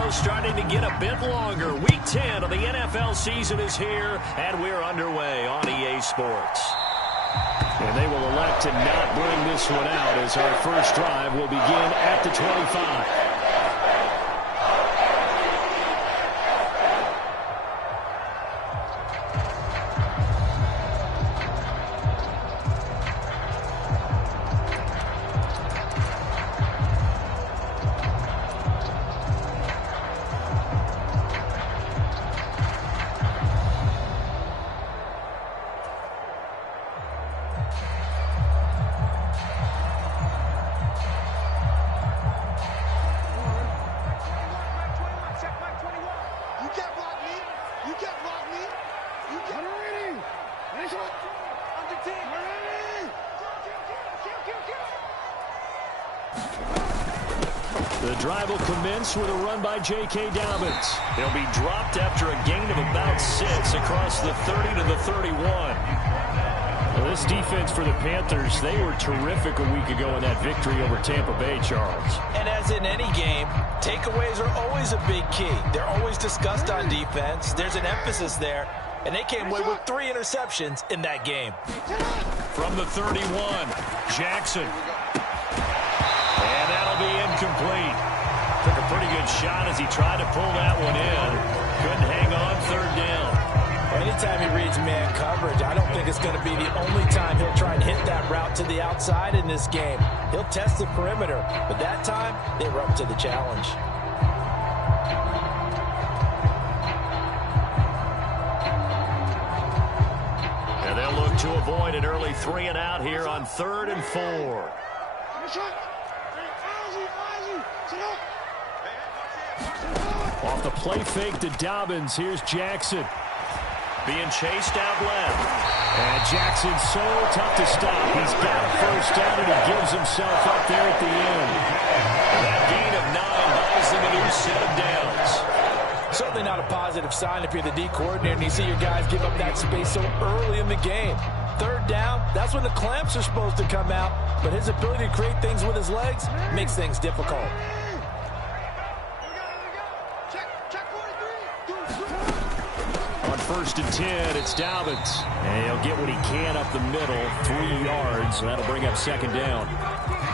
trail starting to get a bit longer. Week 10 of the NFL season is here, and we're underway on EA Sports. And they will elect to not bring this one out as our first drive will begin at the 25. The drive will commence with a run by J.K. Dobbins. He'll be dropped after a gain of about 6 across the 30 to the 31. Well, this defense for the Panthers, they were terrific a week ago in that victory over Tampa Bay, Charles. And as in any game, takeaways are always a big key. They're always discussed on defense. There's an emphasis there. And they came away with 3 interceptions in that game. From the 31, Jackson. And that'll be incomplete. Took a pretty good shot as he tried to pull that one in. Couldn't hang on, 3rd down. Anytime he reads man coverage, I don't think it's going to be the only time he'll try and hit that route to the outside in this game. He'll test the perimeter, but that time, they were up to the challenge. And they'll look to avoid an early 3 and out here on 3rd and 4. Off the play fake to Dobbins. Here's Jackson. Being chased out left. And Jackson's so tough to stop. He's got a first down, and he gives himself up there at the end. And that gain of 9 buys them a new set of downs. Certainly not a positive sign if you're the D coordinator and you see your guys give up that space so early in the game. 3rd down, that's when the clamps are supposed to come out. But his ability to create things with his legs makes things difficult. On 1st and 10, it's Dobbins. And he'll get what he can up the middle, 3 yards. That'll bring up 2nd down.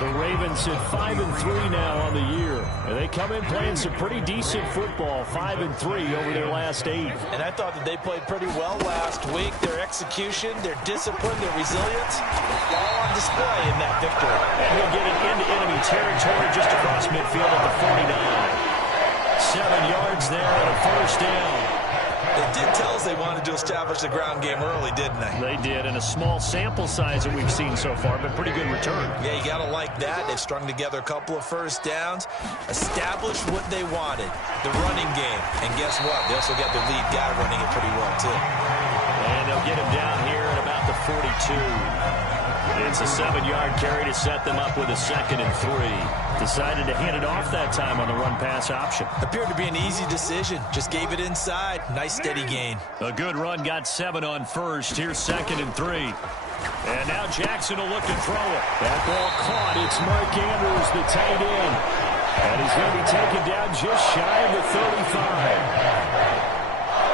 The Ravens at 5 and 3 now on the year. And they come in playing some pretty decent football, 5 and 3 over their last 8. And I thought that they played pretty well last week. Their execution, their discipline, their resilience, all on display in that victory. And he'll get it into enemy territory just across midfield at the 49. 7 yards there and a 1st down. They did tell us they wanted to establish the ground game early, didn't they? They did, and a small sample size that we've seen so far, but pretty good return. Yeah, you got to like that. They've strung together a couple of 1st downs, established what they wanted, the running game. And guess what? They also got their lead guy running it pretty well, too. And they'll get him down here at about the 42. It's a 7-yard carry to set them up with a 2nd and 3. Decided to hand it off that time on the run-pass option. Appeared to be an easy decision. Just gave it inside. Nice, steady gain. A good run, got 7 on 1st. Here's 2nd and 3. And now Jackson will look to throw it. That ball caught. It's Mark Andrews, the tight end. And he's going to be taken down just shy of the 35.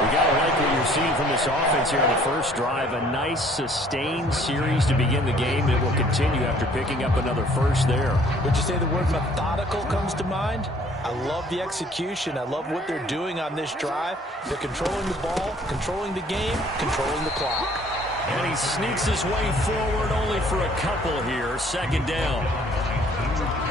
We got to like what you're seeing from this offense here on the first drive. A nice, sustained series to begin the game. It will continue after picking up another 1st there. Would you say the word methodical comes to mind? I love the execution. I love what they're doing on this drive. They're controlling the ball, controlling the game, controlling the clock. And he sneaks his way forward only for a couple here. 2nd down.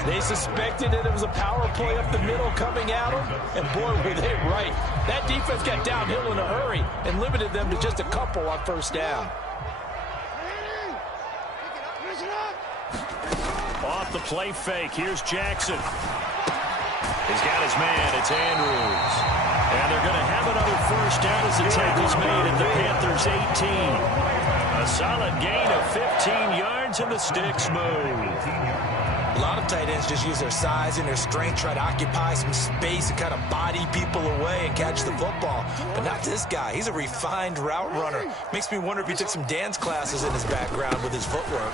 They suspected that it was a power play up the middle coming at them, and boy, were they right. That defense got downhill in a hurry and limited them to just a couple on 1st down. Off the play fake, here's Jackson. He's got his man, it's Andrews. And they're going to have another 1st down as the tackle's made at the Panthers' 18. A solid gain of 15 yards and the sticks move. A lot of tight ends just use their size and their strength, try to occupy some space and kind of body people away and catch the football. But not this guy. He's a refined route runner. Makes me wonder if he took some dance classes in his background with his footwork.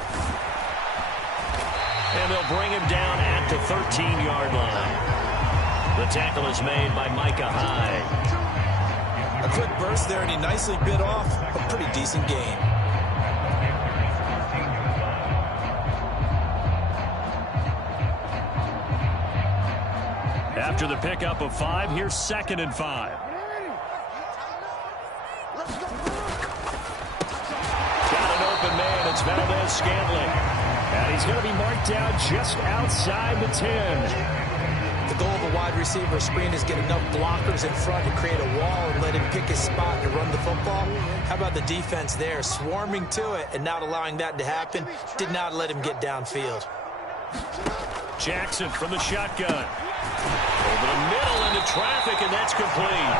And they'll bring him down at the 13-yard line. The tackle is made by Micah Hyde. A quick burst there, and he nicely bit off a pretty decent gain. After the pickup of 5, here's 2nd and 5. Got an open man. It's Valdez-Scantling. And he's going to be marked down just outside the 10. The goal of a wide receiver screen is get enough blockers in front to create a wall and let him pick his spot to run the football. How about the defense there, swarming to it and not allowing that to happen? Did not let him get downfield. Jackson from the shotgun. Over the middle into traffic, and that's complete.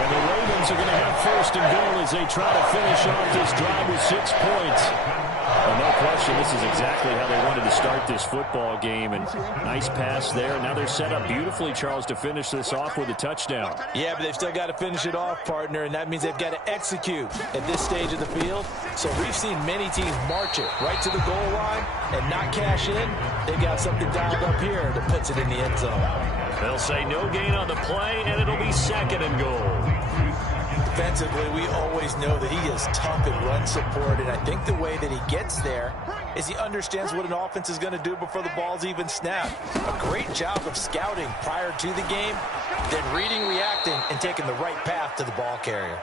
And the Ravens are going to have 1st and goal as they try to finish off this drive with 6 points. Well, no question, this is exactly how they wanted to start this football game. And nice pass there. Now they're set up beautifully, Charles, to finish this off with a touchdown. Yeah, but they've still got to finish it off, partner, and that means they've got to execute at this stage of the field. So we've seen many teams march it right to the goal line and not cash in. They've got something dialed up here that puts it in the end zone. They'll say no gain on the play, and it'll be 2nd and goal. Defensively, we always know that he is tough in run support, and I think the way that he gets there is he understands what an offense is going to do before the ball's even snapped. A great job of scouting prior to the game, then reading, reacting, and taking the right path to the ball carrier.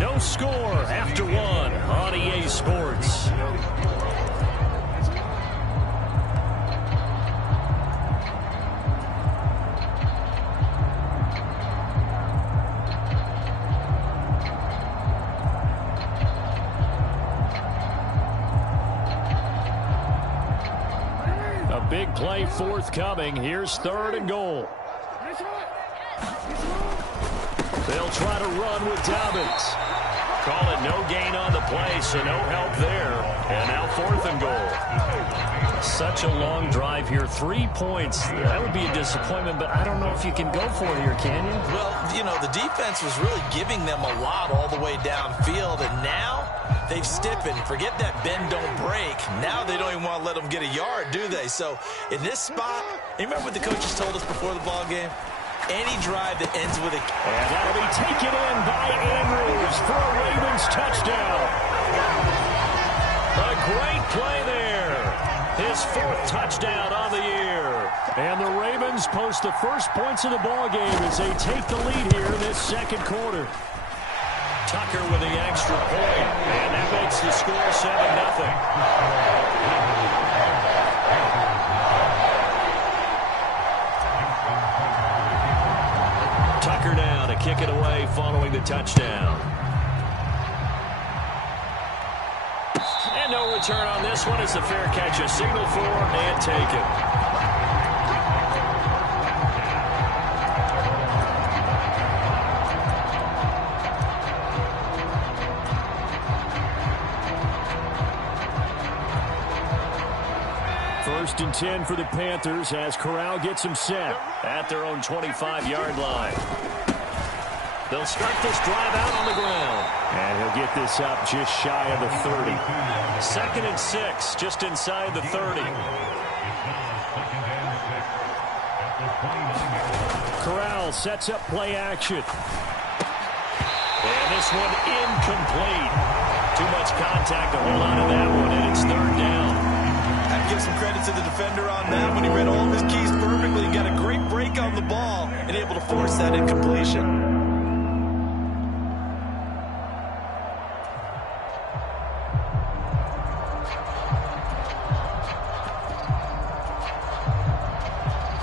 No score after 1 on EA Sports. Big play forthcoming. Here's 3rd and goal. They'll try to run with Dobbins. Call it no gain on the play, so no help there. And now 4th and goal. Such a long drive here. 3 points. That would be a disappointment, but I don't know if you can go for it here, can you? Well, you know, the defense was really giving them a lot all the way downfield, and now they've stiffened. Forget that bend, don't break. Now they don't even want to let them get a yard, do they? So in this spot, you remember what the coaches told us before the ball game? Any drive that ends with a... And that'll be taken in by Andrews for a Ravens touchdown. A great play there. His 4th touchdown on the year. And the Ravens post the first points of the ball game as they take the lead here in this 2nd quarter. Tucker with the extra point, and that makes the score 7-0. Tucker now to kick it away following the touchdown. And no return on this one as the fair catch is signaled for and taken. First and 10 for the Panthers as Corral gets them set at their own 25-yard line. They'll start this drive out on the ground. And he'll get this up just shy of the 30. 2nd and 6, just inside the 30. Corral sets up play action. And this one incomplete. Too much contact to hold on to that one, and it's 3rd down. I'd give some credit to the defender on that when he read all of his keys perfectly and got a great break on the ball and able to force that incompletion.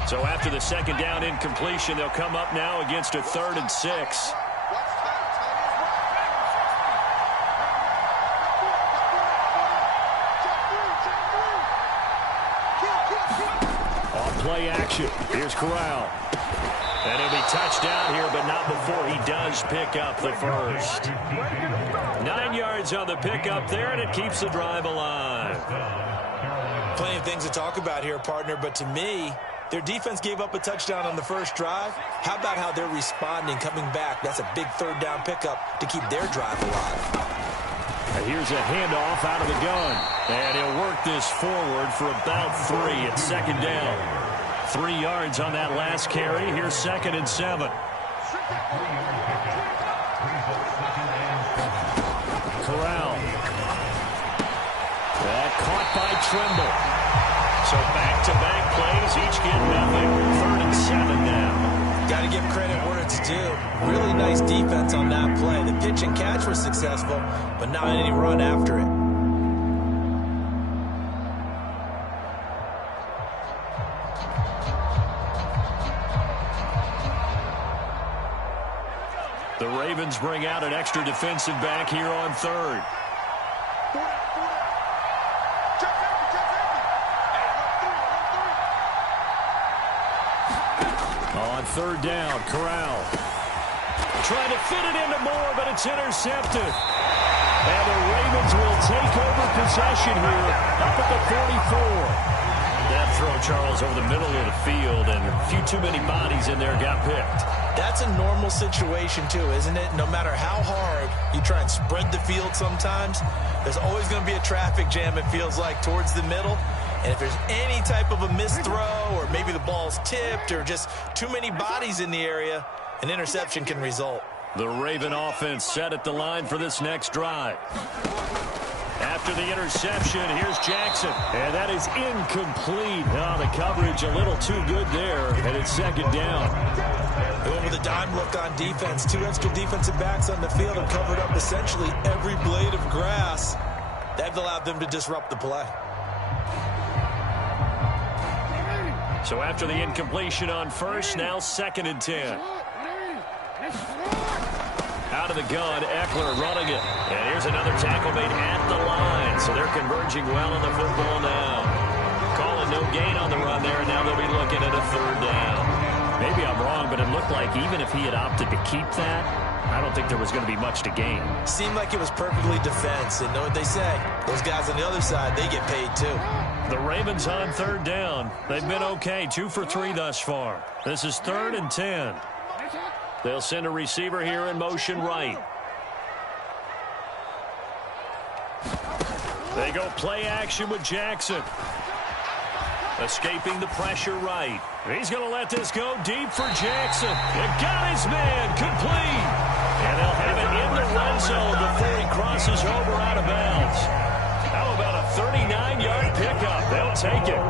So after the 2nd down incompletion, they'll come up now against a 3rd and 6. Play action. Here's Corral. And he'll be touched down here, but not before he does pick up the first. 9 yards on the pickup there, and it keeps the drive alive. Plenty of things to talk about here, partner, but to me, their defense gave up a touchdown on the first drive. How about how they're responding, coming back? That's a big 3rd down pickup to keep their drive alive. Here's a handoff out of the gun. And he'll work this forward for about 3 at 2nd down. 3 yards on that last carry. Here's 2nd and 7. Corral. That caught by Trimble. So back-to-back plays, each get nothing. 3rd and 7 now. Got to give credit where it's due. Really nice defense on that play. The pitch and catch was successful, but not any run after it. The Ravens bring out an extra defensive back here on 3rd. On 3rd down, Corral. Trying to fit it into Moore, but it's intercepted. And the Ravens will take over possession here up at the 44. That throw, Charles, over the middle of the field, and a few too many bodies in there got picked. That's a normal situation, too, isn't it? No matter how hard you try and spread the field sometimes, there's always going to be a traffic jam, it feels like, towards the middle. And if there's any type of a missed throw or maybe the ball's tipped or just too many bodies in the area, an interception can result. The Raven offense set at the line for this next drive. After the interception, here's Jackson. And that is incomplete. Oh, the coverage a little too good there, and it's 2nd down. They went with a dime look on defense. 2 extra defensive backs on the field and covered up essentially every blade of grass. That allowed them to disrupt the play. So after the incompletion on 1st, now 2nd and 10. Out of the gun, Eckler running it. And here's another tackle made at the line. So they're converging well on the football now. Calling no gain on the run there, and now they'll be looking at a 3rd down. Maybe I'm wrong, but it looked like even if he had opted to keep that, I don't think there was going to be much to gain. Seemed like it was perfectly defense. And know what they say? Those guys on the other side, they get paid too. The Ravens on 3rd down. They've been okay, 2 for 3 thus far. This is 3rd and 10. They'll send a receiver here in motion right. They go play action with Jackson. Escaping the pressure right. He's going to let this go deep for Jackson. It got his man complete. And they'll have it in the red zone before he crosses over out of bounds. How about a 39-yard pickup? They'll take it.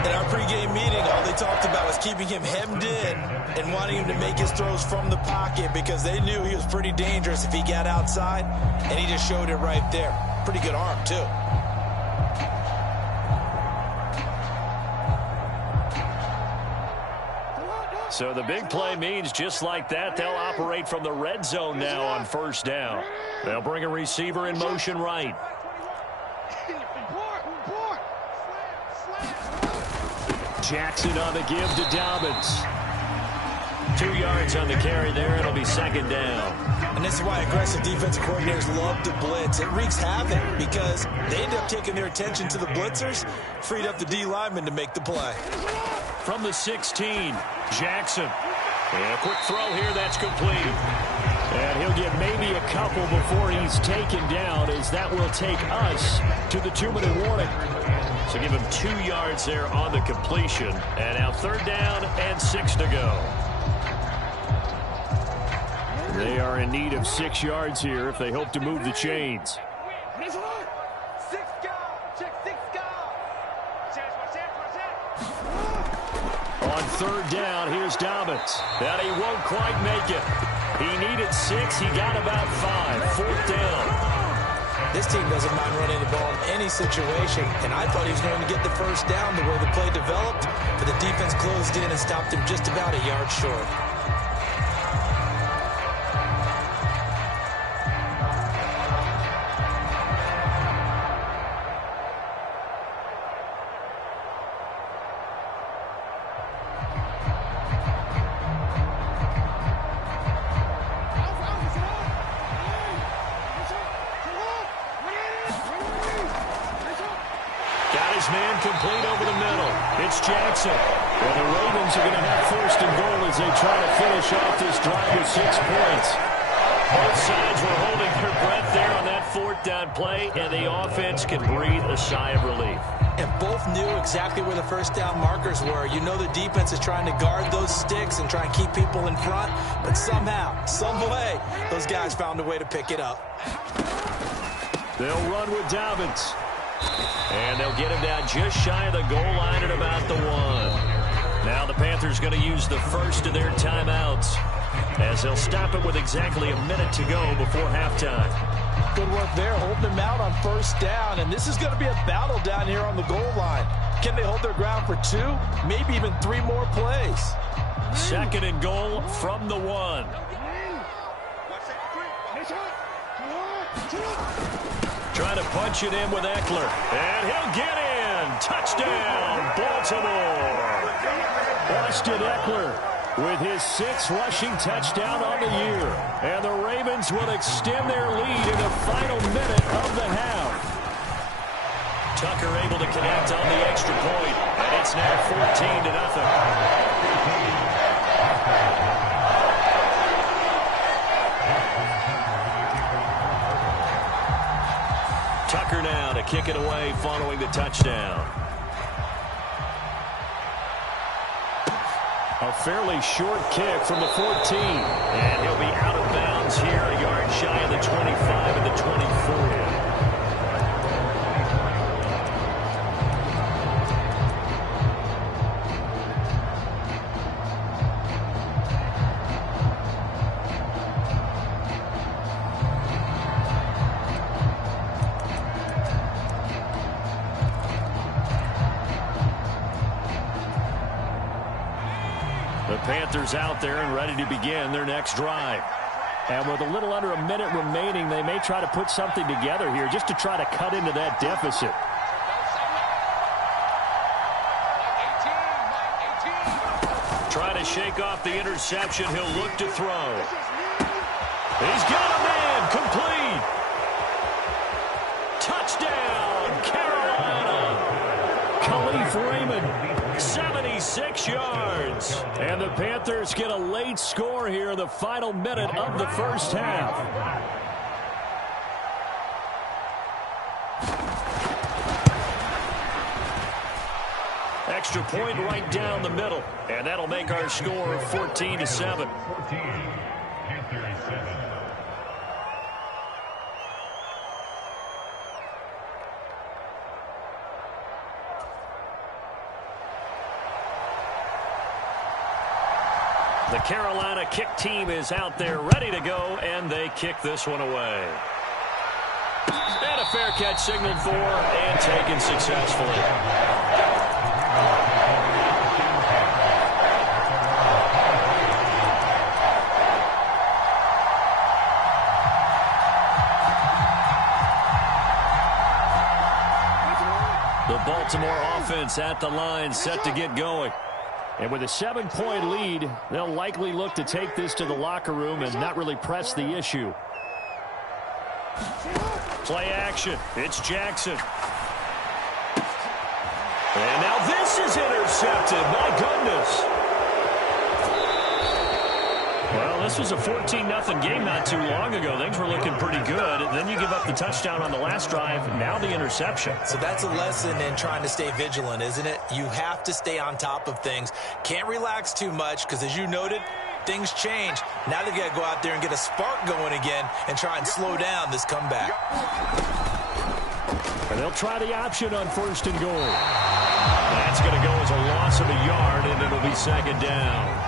In our pregame meeting, all they talked about was keeping him hemmed in and wanting him to make his throws from the pocket because they knew he was pretty dangerous if he got outside, and he just showed it right there. Pretty good arm, too. So the big play means just like that, they'll operate from the red zone now on 1st down. They'll bring a receiver in motion right. Jackson on the give to Dobbins. 2 yards on the carry there. It'll be 2nd down. And this is why aggressive defense coordinators love to blitz. It wreaks havoc because they end up taking their attention to the blitzers, freed up the D lineman to make the play. From the 16, Jackson. And a quick throw here, that's complete. And he'll get maybe a couple before he's taken down, as that will take us to the 2-minute warning. So give him 2 yards there on the completion. And now 3rd down and 6 to go. They are in need of 6 yards here if they hope to move the chains. On 3rd down, here's Dobbins. And he won't quite make it. He needed 6. He got about 5. 4th down. This team doesn't mind running the ball in any situation, and I thought he was going to get the 1st down the way the play developed, but the defense closed in and stopped him just about a yard short. Man complete over the middle. It's Jackson. Well, the Ravens are going to have 1st and goal as they try to finish off this drive with 6 points. Both sides were holding their breath there on that fourth down play, and the offense can breathe a sigh of relief. And both knew exactly where the first down markers were. You know the defense is trying to guard those sticks and try and keep people in front, but somehow, some way, those guys found a way to pick it up. They'll run with RAVENS. And they'll get him down just shy of the goal line at about the 1. Now the Panthers going to use the first of their timeouts as they'll stop it with exactly a minute to go before halftime. Good work there, holding them out on first down, and this is going to be a battle down here on the goal line. Can they hold their ground for 2, maybe even 3 more plays? Second and goal from the 1. Trying to punch it in with Eckler, and he'll get in. Touchdown, Baltimore. Austin Eckler with his 6th rushing touchdown on the year. And the Ravens will extend their lead in the final minute of the half. Tucker able to connect on the extra point, and it's now 14-0. Tucker now to kick it away following the touchdown. A fairly short kick from the 14. And he'll be out of bounds here, a yard shy of the 25 and the 24. The Panthers out there and ready to begin their next drive. And with a little under a minute remaining, they may try to put something together here just to try to cut into that deficit. Trying to shake off the interception. He'll look to throw. He's got a man. Complete. Touchdown, Carolina. Khalif Raymond. 76 yards. And the Panthers get a late score here in the final minute of the first half. Extra point right down the middle. And that'll make our score 14-7. The Carolina kick team is out there ready to go, and they kick this one away. And a fair catch signaled for and taken successfully. The Baltimore offense at the line set to get going. And with a 7-point lead, they'll likely look to take this to the locker room and not really press the issue. Play action. It's Jackson. And now this is intercepted. My goodness. Well, this was a 14-0 game not too long ago. Things were looking pretty good. Then you give up the touchdown on the last drive. Now the interception. So that's a lesson in trying to stay vigilant, isn't it? You have to stay on top of things. Can't relax too much because, as you noted, things change. Now they've got to go out there and get a spark going again and try and slow down this comeback. And they'll try the option on 1st and goal. That's going to go as a loss of a yard, and it'll be 2nd down.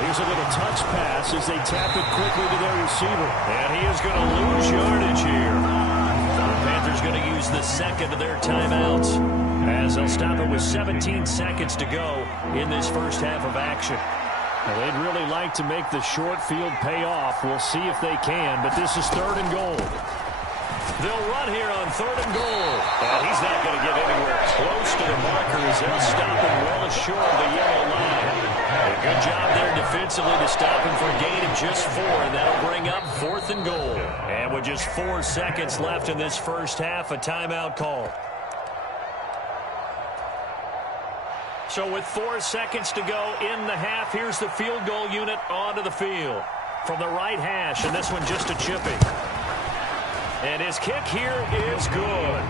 Here's a little touch pass as they tap it quickly to their receiver. And he is going to lose yardage here. The Panthers going to use the second of their timeouts as they'll stop it with 17 seconds to go in this first half of action. Now, they'd really like to make the short field pay off. We'll see if they can, but this is 3rd and goal. They'll run here on 3rd and goal. And he's not going to get anywhere close to the markers. They'll stop him well ashore of the yellow line. A good job there defensively to stop him for a gain of just 4, and that'll bring up 4th and goal. And with just 4 seconds left in this first half, a timeout call. So with 4 seconds to go in the half, here's the field goal unit onto the field. From the right hash, and this one just a chipping. And his kick here is good.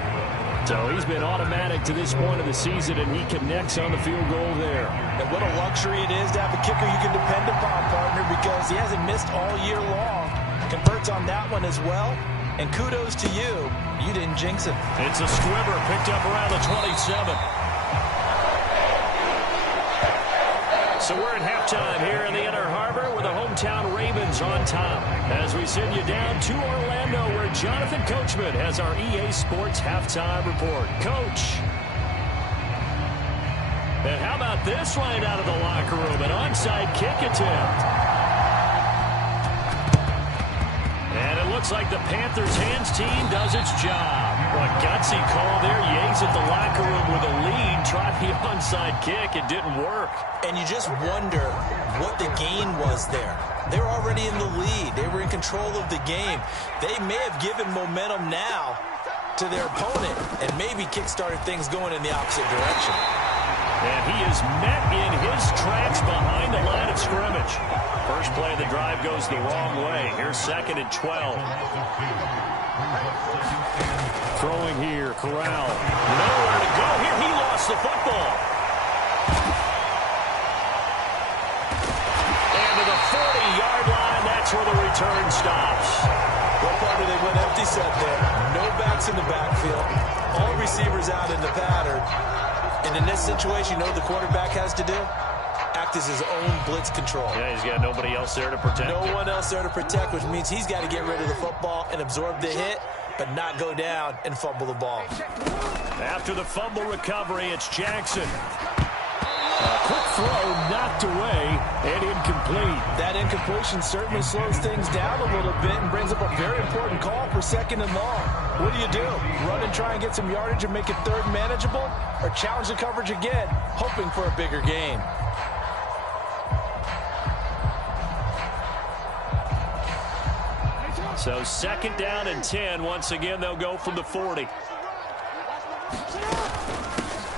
So he's been automatic to this point of the season, and he connects on the field goal there. And what a luxury it is to have a kicker you can depend upon, partner, because he hasn't missed all year long. Converts on that one as well. And kudos to you. You didn't jinx him. It's a squibber picked up around the 27. So we're at halftime here in the Inner Harbor with the hometown Ravens on top. As we send you down to Orlando, where Jonathan Coachman has our EA Sports halftime report. Coach. And how about this right out of the locker room? An onside kick attempt. And it looks like the Panthers hands team does its job. What gutsy call there. Yanks at the locker room with a lead. Tried the onside kick. It didn't work. And you just wonder what the gain was there. They're already in the lead. They were in control of the game. They may have given momentum now to their opponent and maybe kick-started things going in the opposite direction. And he is met in his tracks behind the line of scrimmage. First play of the drive goes the wrong way. Here's 2nd and 12. Throwing here, Corral. Nowhere to go here. He lost the football. And to the 40-yard line, that's where the return stops. What partner, they went empty set there. No backs in the backfield. All receivers out in the pattern. And in this situation, you know what the quarterback has to do? Act as his own blitz control. Yeah, he's got nobody else there to protect. No one else there to protect, which means he's got to get rid of the football and absorb the hit, but not go down and fumble the ball. After the fumble recovery, it's Jackson. A quick throw knocked away and incomplete. That incompletion certainly slows things down a little bit and brings up a very important call for 2nd and long. What do? Run and try and get some yardage and make it 3rd manageable? Or challenge the coverage again, hoping for a bigger gain? So 2nd down and 10. Once again, they'll go from the 40.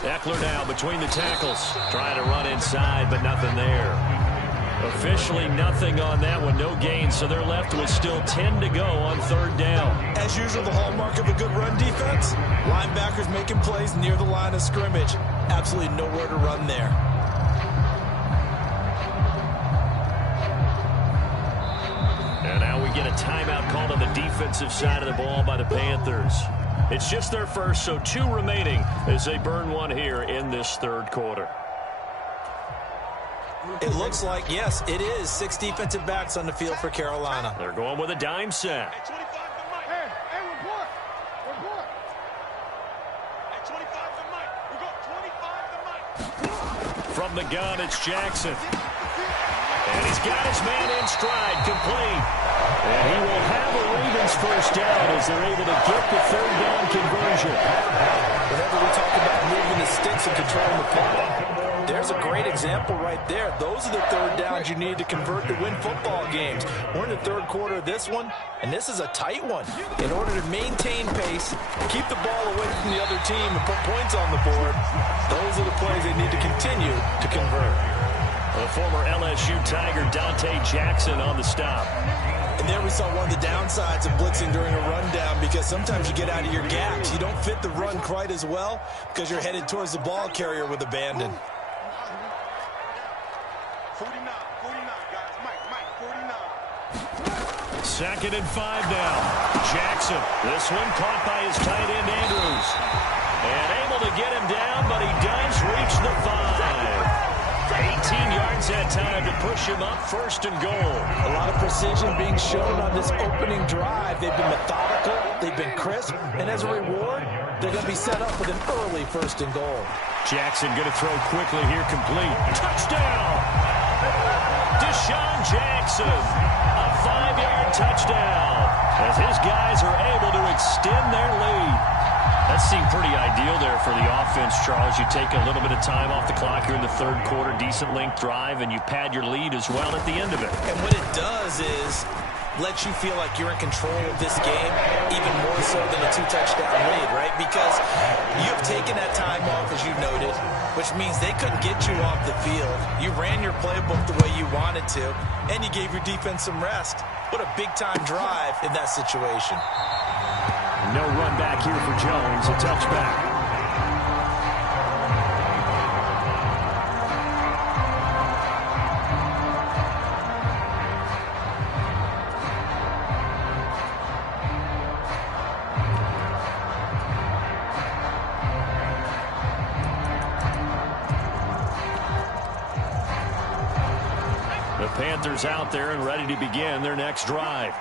Eckler now between the tackles. Trying to run inside, but nothing there. Officially nothing on that one. No gain, so they're left with still 10 to go on 3rd down. As usual, the hallmark of a good run defense. Linebackers making plays near the line of scrimmage. Absolutely nowhere to run there. And now we get a timeout called on the defensive side of the ball by the Panthers. It's just their first, so 2 remaining as they burn one here in this 3rd quarter. It looks like, yes, it is 6 defensive backs on the field for Carolina. They're going with a dime set. From the gun, it's Jackson. And he's got his man in stride, complete. And he will have a Ravens first down as they're able to get the 3rd down conversion. Whenever we talk about moving the sticks and controlling the ball, there's a great example right there. Those are the 3rd downs you need to convert to win football games. We're in the 3rd quarter of this one, and this is a tight one. In order to maintain pace, keep the ball away from the other team, and put points on the board, those are the plays they need to continue to convert. The former LSU Tiger Dante Jackson on the stop. And there we saw one of the downsides of blitzing during a rundown, because sometimes you get out of your gaps. You don't fit the run quite as well because you're headed towards the ball carrier with abandon. 49, guys. Mike, 49. 2nd and 5 now. Jackson. This one caught by his tight end, Andrews. And able to get him down, but he does reach the 5. 18 yards that time to push him up, 1st and goal. A lot of precision being shown on this opening drive. They've been methodical, they've been crisp, and as a reward, they're going to be set up with an early 1st and goal. Jackson going to throw quickly here, complete. Touchdown! Deshaun Jackson, a 5-yard touchdown, as his guys are able to extend their lead. That seemed pretty ideal there for the offense, Charles. You take a little bit of time off the clock here in the 3rd quarter, decent length drive, and you pad your lead as well at the end of it. And what it does is let you feel like you're in control of this game, even more so than a 2-touchdown lead, right? Because you have taken that time off, as you noted, which means they couldn't get you off the field. You ran your playbook the way you wanted to, and you gave your defense some rest. What a big-time drive in that situation. No run back here for Jones, a touchback. The Panthers out there and ready to begin their next drive.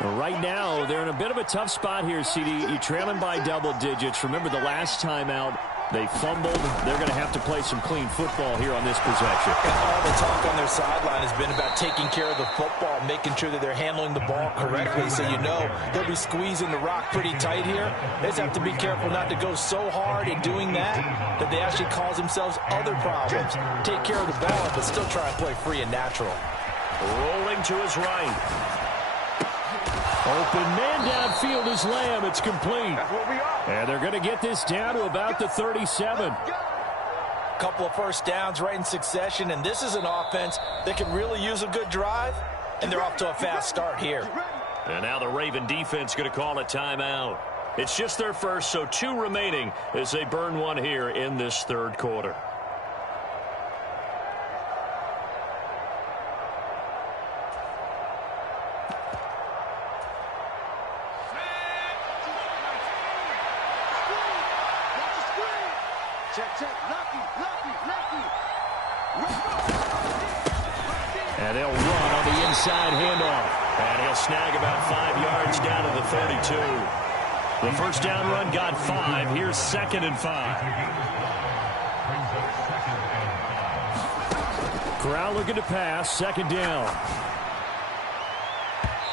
Right now, they're in a bit of a tough spot here, CD. You're trailing by double digits. Remember the last time out, they fumbled. They're going to have to play some clean football here on this possession. All the talk on their sideline has been about taking care of the football, making sure that they're handling the ball correctly. So you know they'll be squeezing the rock pretty tight here. They just have to be careful not to go so hard in doing that they actually cause themselves other problems. Take care of the ball, but still try and play free and natural. Rolling to his right. Open man downfield is Lamb. It's complete. That's what we are. And they're going to get this down to about the 37. Couple of first downs right in succession, and this is an offense that can really use a good drive, and they're off to a fast start here. And now the Raven defense going to call a timeout. It's just their first, so 2 remaining as they burn one here in this third quarter. And they'll run on the inside handoff. And he'll snag about 5 yards down to the 32. The first down run got 5. Here's 2nd and 5. Corral looking to pass. 2nd down.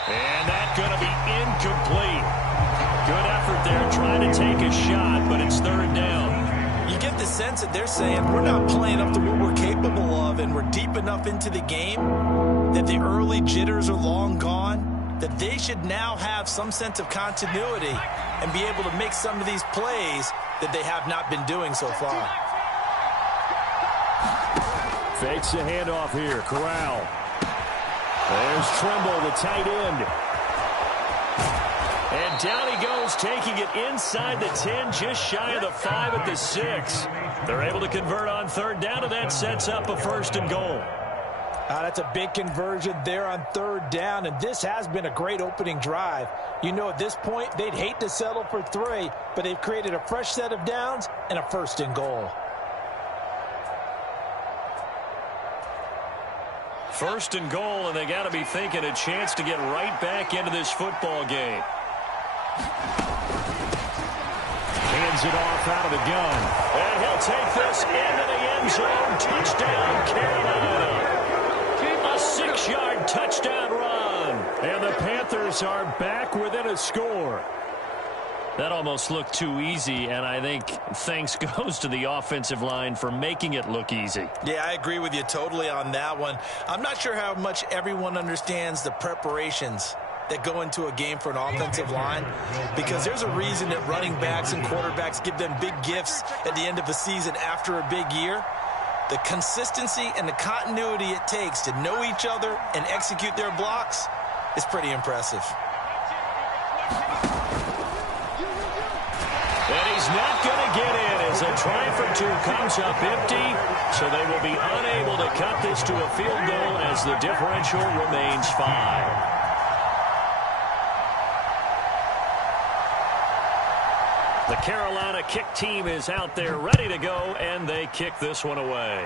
And that's going to be incomplete. Good effort there trying to take a shot, but it's 3rd down. You get the sense that they're saying we're not playing up to what we're capable of, and we're deep enough into the game that the early jitters are long gone, that they should now have some sense of continuity and be able to make some of these plays that they have not been doing so far. Fakes the handoff here. Corral. There's Trimble, the tight end. And down he goes, taking it inside the 10, just shy of the 5 at the 6. They're able to convert on 3rd down, and that sets up a 1st and goal. That's a big conversion there on 3rd down, and this has been a great opening drive. You know, at this point, they'd hate to settle for 3, but they've created a fresh set of downs and a 1st and goal. 1st and goal, and they got to be thinking a chance to get right back into this football game. Hands it off out of the gun. And he'll take this into the end zone. Touchdown, Carolina. A 6-yard touchdown run. And the Panthers are back within a score. That almost looked too easy, and I think thanks goes to the offensive line for making it look easy. Yeah, I agree with you totally on that one. I'm not sure how much everyone understands the preparations that go into a game for an offensive line, because there's a reason that running backs and quarterbacks give them big gifts at the end of the season after a big year. The consistency and the continuity it takes to know each other and execute their blocks is pretty impressive. And he's not going to get in as a try for 2 comes up empty, so they will be unable to cut this to a field goal as the differential remains 5. The Carolina kick team is out there ready to go, and they kick this one away.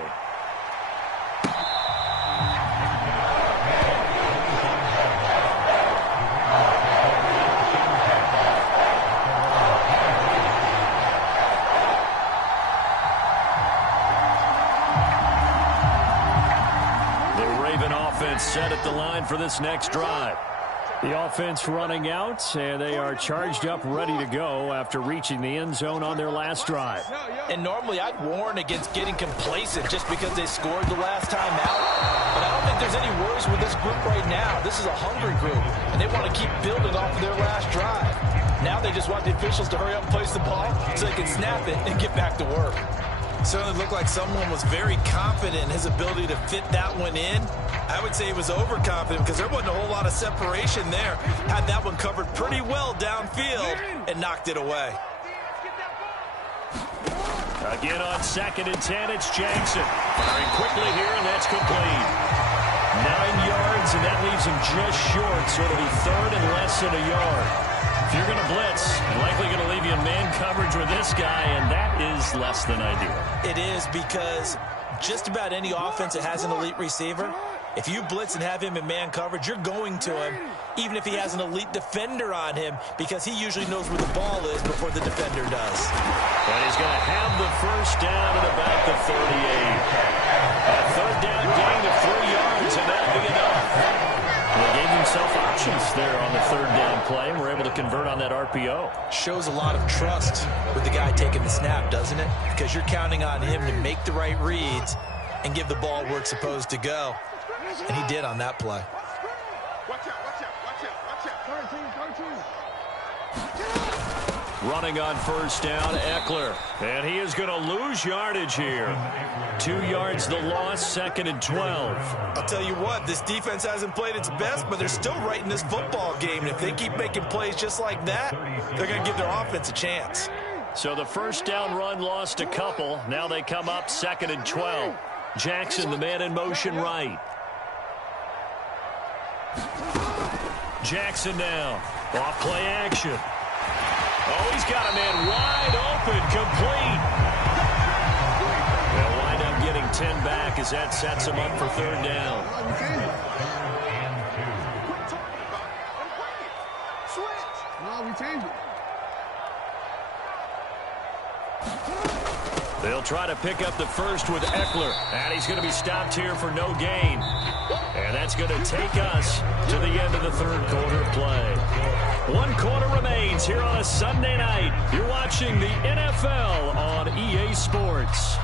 The Raven offense set at the line for this next drive. The offense running out, and they are charged up, ready to go after reaching the end zone on their last drive. And normally I'd warn against getting complacent just because they scored the last time out. But I don't think there's any worries with this group right now. This is a hungry group, and they want to keep building off of their last drive. Now they just want the officials to hurry up and place the ball so they can snap it and get back to work. Certainly looked like someone was very confident in his ability to fit that one in. I would say he was overconfident because there wasn't a whole lot of separation there. Had that one covered pretty well downfield and knocked it away. Again on 2nd and 10, it's Jackson. Firing quickly here, and that's complete. 9 yards, and that leaves him just short, so it'll be 3rd and less than a yard. If you're going to blitz, you're likely going to leave you in man coverage with this guy, and that is less than ideal. It is, because just about any offense that has an elite receiver, if you blitz and have him in man coverage, you're going to him, even if he has an elite defender on him, because he usually knows where the ball is before the defender does. And he's going to have the first down at about the 38. A 3rd down gain of 3 yards, and that'll be enough. They gave themselves options there on the 3rd down play, and were able to convert on that RPO. Shows a lot of trust with the guy taking the snap, doesn't it? Because you're counting on him to make the right reads and give the ball where it's supposed to go. And he did on that play. Watch out, watch out, watch out, watch out. 13. Running on 1st down, Eckler. And he is going to lose yardage here. 2 yards the loss, 2nd and 12. I'll tell you what, this defense hasn't played its best, but they're still right in this football game. And if they keep making plays just like that, they're going to give their offense a chance. So the 1st down run lost a couple. Now they come up 2nd and 12. Jackson, the man in motion right. Jackson now. Off play action. Oh, he's got a man wide open, complete. They'll wind up getting 10 back as that sets him up for 3rd down. They'll try to pick up the first with Eckler. And he's going to be stopped here for no gain. And that's going to take us to the end of the 3rd quarter play. 1 quarter remains here on a Sunday night. You're watching the NFL on EA Sports.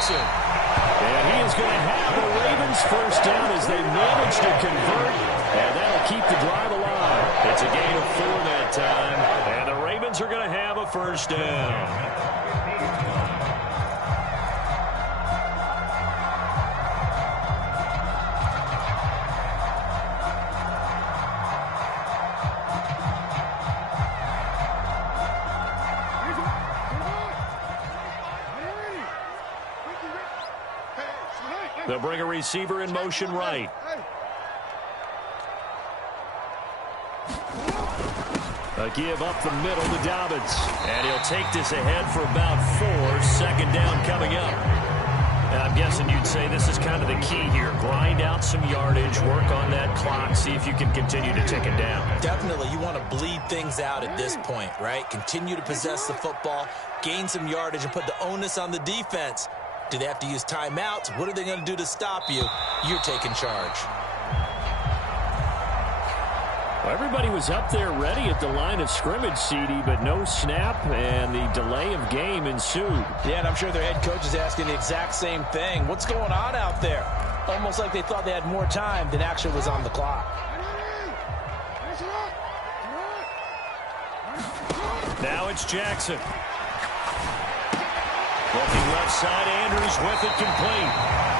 And he is going to have the Ravens first down as they manage to convert. And that'll keep the drive alive. It's a gain of 4 that time. And the Ravens are going to have a first down. They'll bring a receiver in motion right. A give up the middle to Dobbins. And he'll take this ahead for about 4. Second down coming up. And I'm guessing you'd say this is kind of the key here. Grind out some yardage, work on that clock, see if you can continue to tick it down. Definitely, you want to bleed things out at this point, right? Continue to possess the football, gain some yardage, and put the onus on the defense. Do they have to use timeouts? What are they going to do to stop you? You're taking charge. Well, everybody was up there ready at the line of scrimmage, CD, but no snap, and the delay of game ensued. Yeah, and I'm sure their head coach is asking the exact same thing. What's going on out there? Almost like they thought they had more time than actually was on the clock. Now it's Jackson. Looking left side, Andrews with it complete.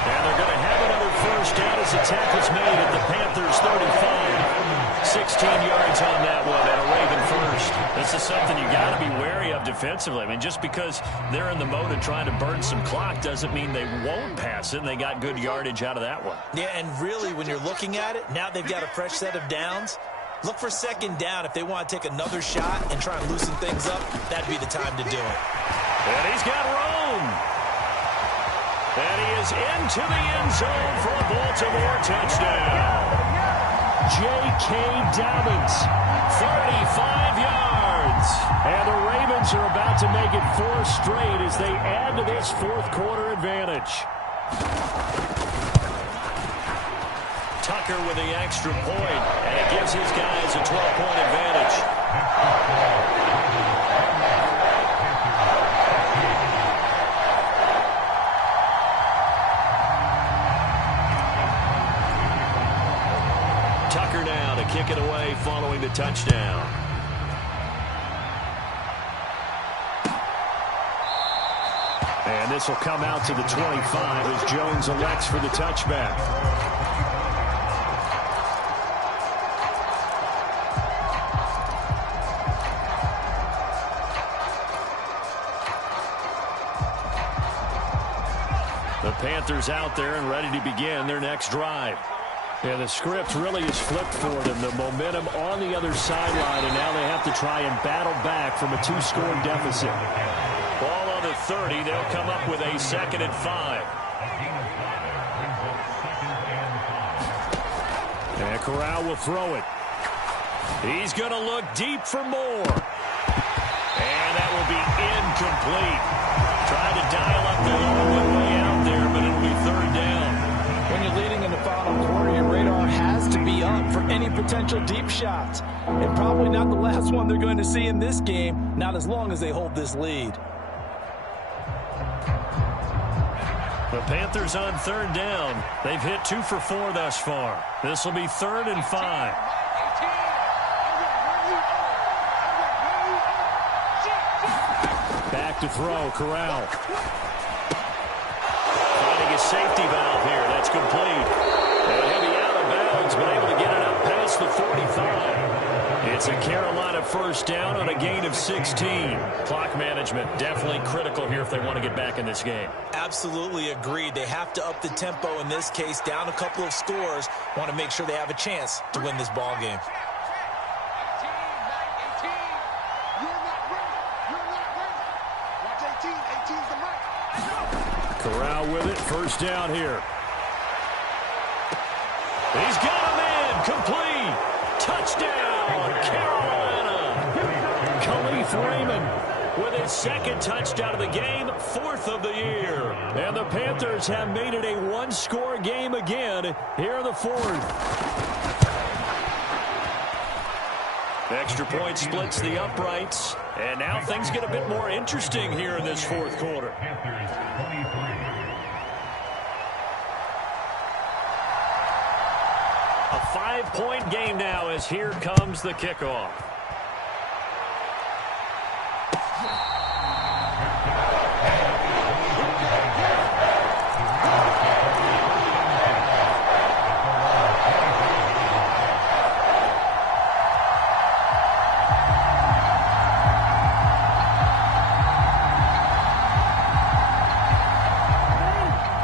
And they're going to have another first down as the tackle's made at the Panthers 35. 16 yards on that one at a Raven first. This is something you got to be wary of defensively. I mean, just because they're in the mode of trying to burn some clock doesn't mean they won't pass it, and they got good yardage out of that one. Yeah, and really, when you're looking at it, now they've got a fresh set of downs. Look for second down if they want to take another shot and try and loosen things up. That'd be the time to do it. And he's got room. And he is into the end zone for a Baltimore touchdown. J.K. Dobbins, 35 yards. And the Ravens are about to make it 4 straight as they add to this fourth quarter advantage. Tucker with the extra point, and it gives his guys a 12-point advantage. Tucker now to kick it away following the touchdown. And this will come out to the 25 as Jones elects for the touchback. The Panthers out there and ready to begin their next drive. Yeah, the script really is flipped for them. The momentum on the other sideline, and now they have to try and battle back from a 2-score deficit. Ball on the 30. They'll come up with a 2nd and 5. And Corral will throw it. He's going to look deep for more. And that will be incomplete. Trying to dial up the long way out there, but it'll be 3rd down. When you're leading in the final quarter, your radar has to be up for any potential deep shots. And probably not the last one they're going to see in this game, not as long as they hold this lead. The Panthers on 3rd down. They've hit 2 for 4 thus far. This will be 3rd and 5. Back to throw, Corral. Finding a safety valve here. That's complete. And he'll be out of bounds, but able to get it up past the 45. It's a Carolina first down on a gain of 16. Clock management definitely critical here if they want to get back in this game. Absolutely agreed. They have to up the tempo in this case, down a couple of scores. Want to make sure they have a chance to win this ball game. Corral with it. First down here. He's got him in. Complete. Touchdown, Carolina. Khalif Raymond with his 2nd touchdown of the game, 4th of the year. And the Panthers have made it a 1-score game again here in the 4th. Extra point splits the uprights. And now things get a bit more interesting here in this 4th quarter. A 5-point game now as here comes the kickoff.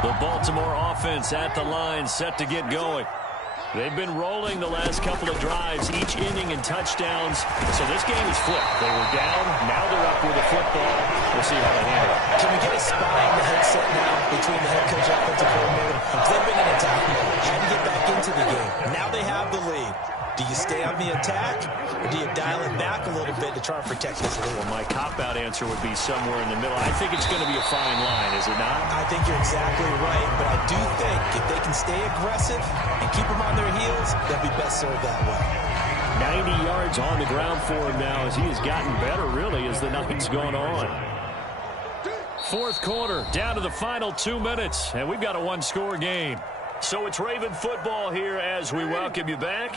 The Baltimore offense at the line, set to get going. They've been rolling the last couple of drives, each inning in touchdowns. So this game is flipped. They were down, now they're up with a football. We'll see how they handle it. Can we get a spy in the headset now between the head coach and offensive coordinator? Because they've been in attack mode, trying to get back into the game. Now they have the lead. Do you stay on the attack, or do you dial it back a little bit to try and protect this lead? Well, my cop-out answer would be somewhere in the middle. I think it's going to be a fine line, is it not? I think you're exactly right, but I do think if they can stay aggressive and keep them on their heels, they'll be best served that way. 90 yards on the ground for him now as he has gotten better, really, as the night's gone on. 4th quarter, down to the final 2 minutes, and we've got a 1-score game. So it's Raven football here as we welcome you back.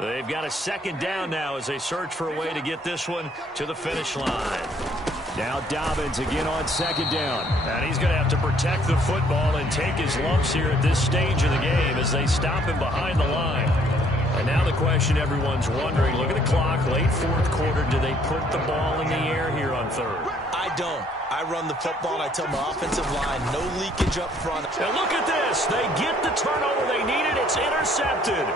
They've got a second down now as they search for a way to get this one to the finish line. Now Dobbins again on second down. And he's going to have to protect the football and take his lumps here at this stage of the game as they stop him behind the line. And now the question everyone's wondering, look at the clock, late fourth quarter, do they put the ball in the air here on third? I don't. I run the football, and I tell my offensive line, no leakage up front. And look at this. They get the turnover they needed. It's intercepted.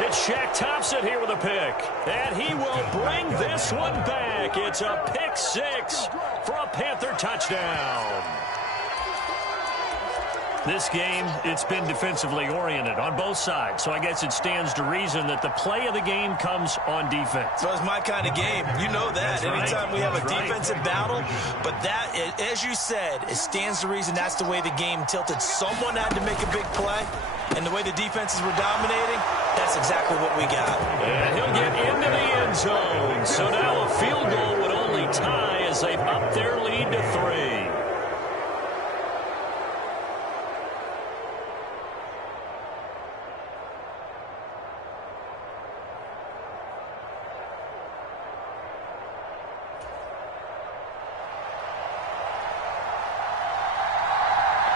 It's Shaq Thompson here with a pick. And he will bring this one back. It's a pick six for a Panther touchdown. This game, it's been defensively oriented on both sides, so I guess it stands to reason that the play of the game comes on defense. So it's my kind of game. You know that. Anytime we have a defensive battle, but that, as you said, it stands to reason that's the way the game tilted. Someone had to make a big play, and the way the defenses were dominating, that's exactly what we got. And he'll get into the end zone. So now a field goal would only tie as they've upped their lead to 3.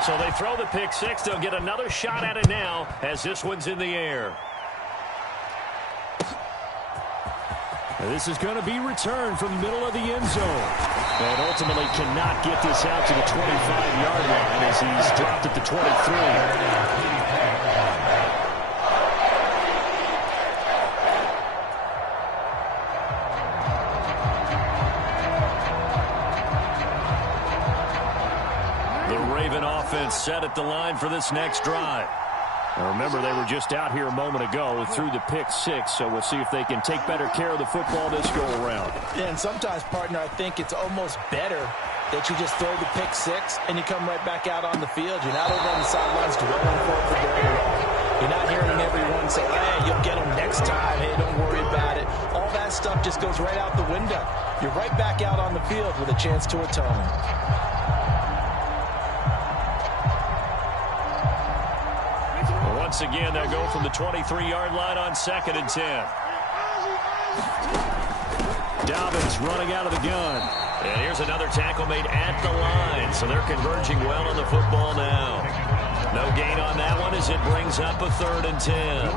So they throw the pick six. They'll get another shot at it now as this one's in the air. And this is going to be returned from the middle of the end zone. And ultimately cannot get this out to the 25-yard line as he's dropped at the 23. Offense set at the line for this next drive. Now remember, they were just out here a moment ago through the pick six, so we'll see if they can take better care of the football this go-around. Yeah, and sometimes, partner, I think it's almost better that you just throw the pick six and you come right back out on the field. You're not over on the sidelines dwelling for it for very long. You're not hearing everyone say, hey, you'll get them next time. Hey, don't worry about it. All that stuff just goes right out the window. You're right back out on the field with a chance to atone. Once again, they'll go from the 23-yard line on 2nd and 10. Dobbins running out of the gun. And here's another tackle made at the line. So they're converging well on the football now. No gain on that one as it brings up a 3rd and 10.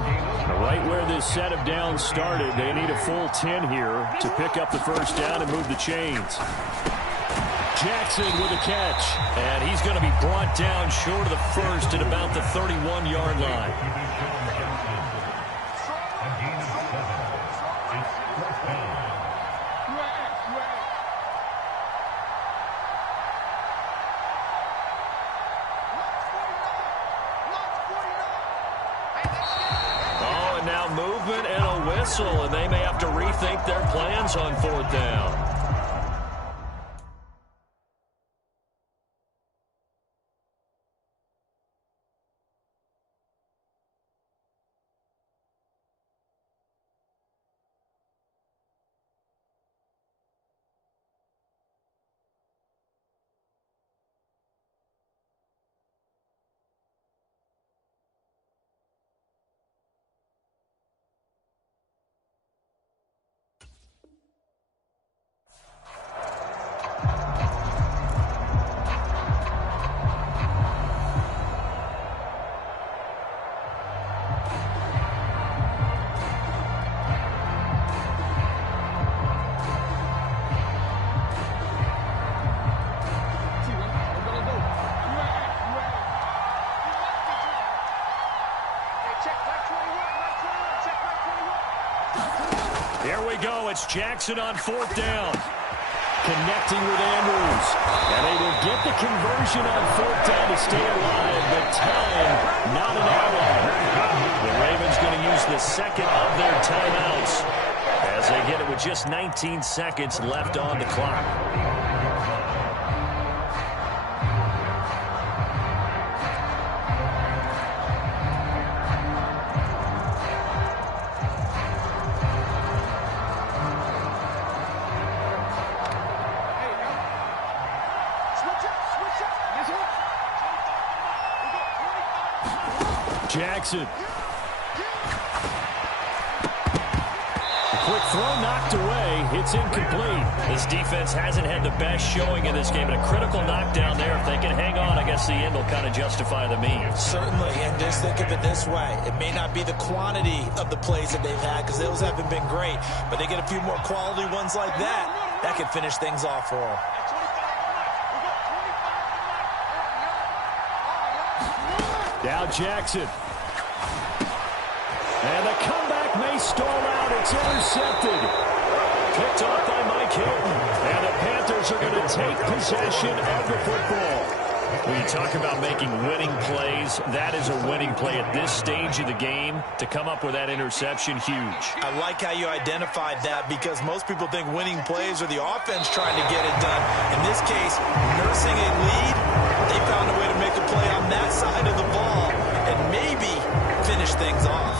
Right where this set of downs started, they need a full 10 here to pick up the first down and move the chains. Jackson with a catch. And he's going to be brought down short of the first at about the 31-yard line. Oh, and now movement and a whistle, and they may have to rethink their plans on 4th down. Here we go. It's Jackson on 4th down. Connecting with Andrews. And they will get the conversion on 4th down to stay alive, but time not an ally. The Ravens going to use the second of their timeouts as they get it with just 19 seconds left on the clock. Jackson. Quick throw knocked away. It's incomplete. This defense hasn't had the best showing in this game, and a critical knockdown there. If they can hang on, I guess the end will kind of justify the means. Certainly, and just think of it this way. It may not be the quantity of the plays that they've had because those haven't been great, but they get a few more quality ones like that. That could finish things off for them. Now Jackson. And the comeback may stall out. It's intercepted. Picked off by Mike Hilton. And the Panthers are going to take possession of the football. When you talk about making winning plays, that is a winning play at this stage of the game. To come up with that interception, huge. I like how you identified that because most people think winning plays are the offense trying to get it done. In this case, nursing a lead, they found a way to make a play on that side of the ball and maybe finish things off.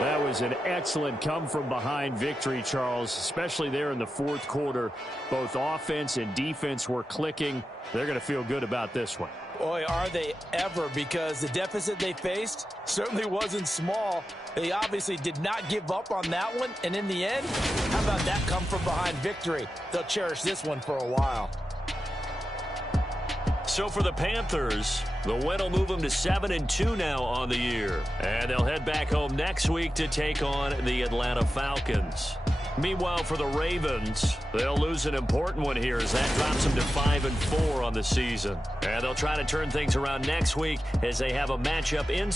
That was an excellent come-from-behind victory, Charles, especially there in the fourth quarter. Both offense and defense were clicking. They're going to feel good about this one. Boy, are they ever, because the deficit they faced certainly wasn't small. They obviously did not give up on that one, and in the end, how about that come-from-behind victory? They'll cherish this one for a while. So for the Panthers, the win will move them to 7-2 now on the year. And they'll head back home next week to take on the Atlanta Falcons. Meanwhile, for the Ravens, they'll lose an important one here as that drops them to 5-4 on the season. And they'll try to turn things around next week as they have a matchup in